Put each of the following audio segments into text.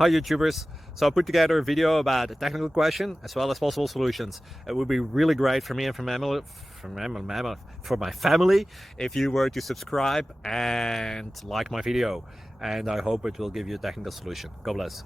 Hi YouTubers! So I put together a video about a technical question as well as possible solutions. It would be really great for me and for my family if you were to subscribe and like my video, and I hope it will give you a technical solution. God bless.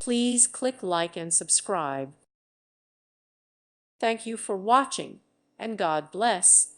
Please click like and subscribe. Thank you for watching, and God bless.